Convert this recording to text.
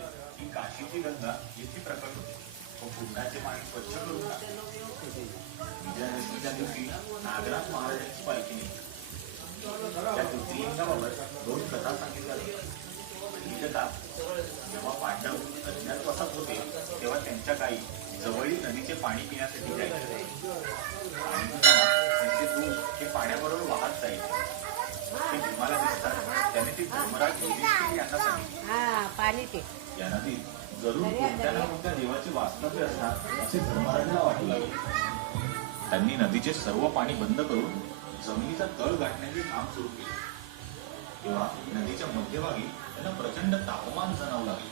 आहे की काशीची गंगा येथे प्रकट होते व कुंडाचे पाणी स्वच्छ करून टाकते. विजयादशमीच्या दिवशी नागराज महाराजांची पालखी निघते. त्या ज्योतिर्लिंगाबाबत 2 कथा सांगितल्या जातात. पहिली कथा, जेव्हा पांडव अज्ञातवासात होते तेव्हा त्यांच्या गायी जवळील नदीचे पाणी पिण्यासाठी जायचे. त्यांचे दूध हे पाण्याबरोबर वाहत जायचे. ते भीमाला दिसतात त्याने ते धर्मराज यांना सांगितले. या नदीत जरूर कोणत्या ना कोणत्या देवाचे वास्तव्य असणार असे धर्मराजाला वाटू लागले. त्यांनी नदीचे सर्व पाणी बंद करून जमिनीचा तळ गाठण्याचे काम सुरू केले. तेव्हा नदीच्या मध्यभागी त्यांना प्रचंड तापमान जाणवू लागले.